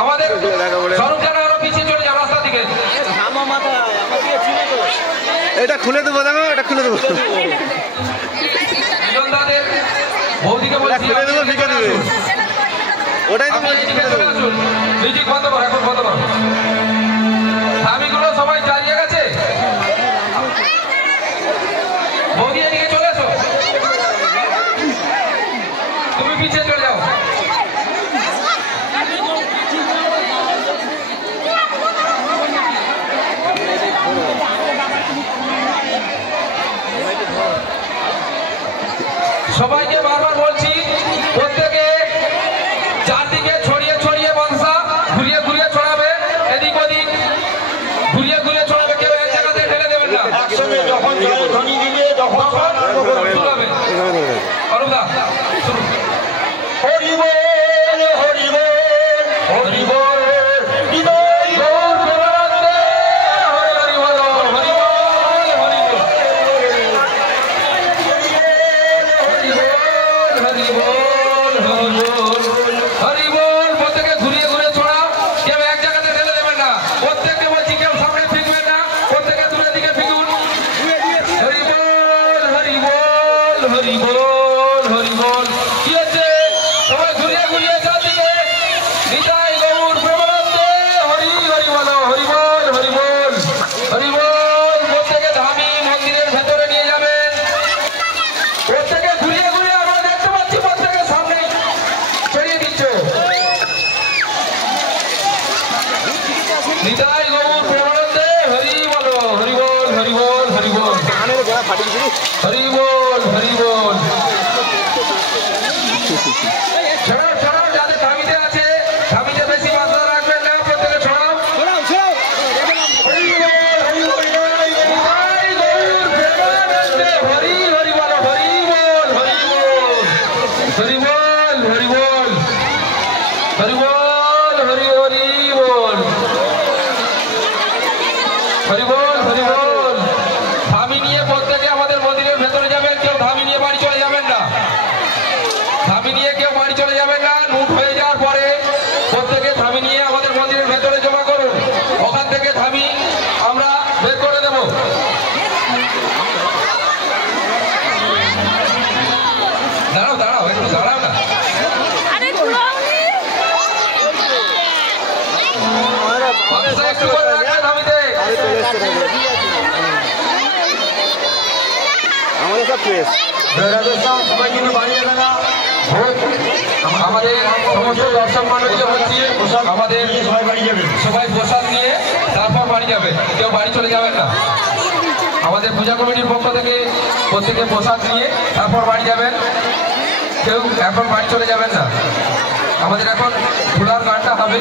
আমাদের স্বরূপজানা আরো পিছিয়ে চলে যাও রাস্তা দিকে। এটা খুলে দেবো, দেখো এটা খুলে দেবো, বৌদিকে খুলে দেবো, ফিকে দেবে, ওটাই তো মিউজিক বন্ধ করো, এখন বন্ধ করো। স্বামীগুলো সবাই চালিয়ে গেছে, বৌদি এদিকে চলে এসো, তুমি পিছিয়ে চলে যাও। সবাইকে বারবার বলছি, প্রত্যেকে চারদিকে ছড়িয়ে ছড়িয়ে বাংসা ঘুরিয়ে ঘুরিয়ে ছড়াবে, এদিক ওদিক ঘুরিয়ে ঘুরিয়ে ছড়াবে, কেউ এক জায়গাতে ঢেলে দেবেন না। যখন ধ্বনি দিবে তখন ছড়াবে। অরুণদা শুরু। হরি বল হরি বল হরি বল হৃদয় গৌর প্রেমানন্দে হরি হরি বল হরি বল হরি বল হরি বল হরি বল হরি বল। প্রত্যেকে ঘুরিয়ে ঘুরিয়ে ছড়াও, কেউ এক জায়গাতে ঢেলে দেবেন না। প্রত্যেককে বলছি কেউ সামনে ফিরবেন না, প্রত্যেকে দূরের দিকে ফিরুন। হরি বল হরি বল হরি বল হরি বল। কি হচ্ছে? সবাই ঘুরিয়ে ঘুরিয়ে চারদিকে নিতাই গৌর প্রেমানন্দে হরি হরি বল হরি বল হরি বল হরি বল। প্রত্যেকে ধামি মন্দিরের ভেতরে নিয়ে যাবেন, প্রত্যেকে ঘুরিয়ে ঘুরিয়ে আমরা দেখতে পাচ্ছি প্রত্যেকে সামনে ছড়িয়ে দিচ্ছ। নিতাই গৌর প্রেমানন্দে হরি বল হরি বল হরি বল হরি বল হরি বল হরি বল। ছড়াও ছড়াও, যাদের ধামিতে আছে ধামিতে বেশি মাত্রা রাখবেন না, প্রত্যেকে ছড়াও। হরি বল হরি বল নিতাই গৌর প্রেমানন্দে হরি হরি বল হরি বল হরি বল হরি বল হরি বল হরি বল হরি হরি বল হরি বল হরি বল। ধামি নিয়ে প্রত্যেকে আমাদের মন্দিরের ভেতরে যাবেন, কেউ ধামি নিয়ে বাড়ি চলে যাবেন না, ধামি নিয়ে কেউ বাড়ি চলে যাবেন না। লুট হয়ে যাওয়ার পরে প্রত্যেকে ধামি নিয়ে আমাদের মন্দিরের ভেতরে জমা করুন, ওখান থেকে ধামি আমরা বের করে দেব। দাঁড়াও দাঁড়াও, একটু দাঁড়াও না। বাক্সা একটু করে রাখবে ধামিতে। আমাদের সব ফ্রেশ। সবাই কিন্তু বাড়ি যাবে না, আমাদের সমস্ত দর্শক মন্ডলীকে বলছি, আমাদের সবাই বাড়ি যাবেন। সবাই প্রসাদ নিয়ে তারপর বাড়ি যাবে, কেউ বাড়ি চলে যাবেন না। আমাদের পূজা কমিটির পক্ষ থেকে প্রত্যেকে প্রসাদ নিয়ে তারপর বাড়ি যাবেন, কেউ এখন বাড়ি চলে যাবেন না। আমাদের এখন ফুলার গানটা হবে।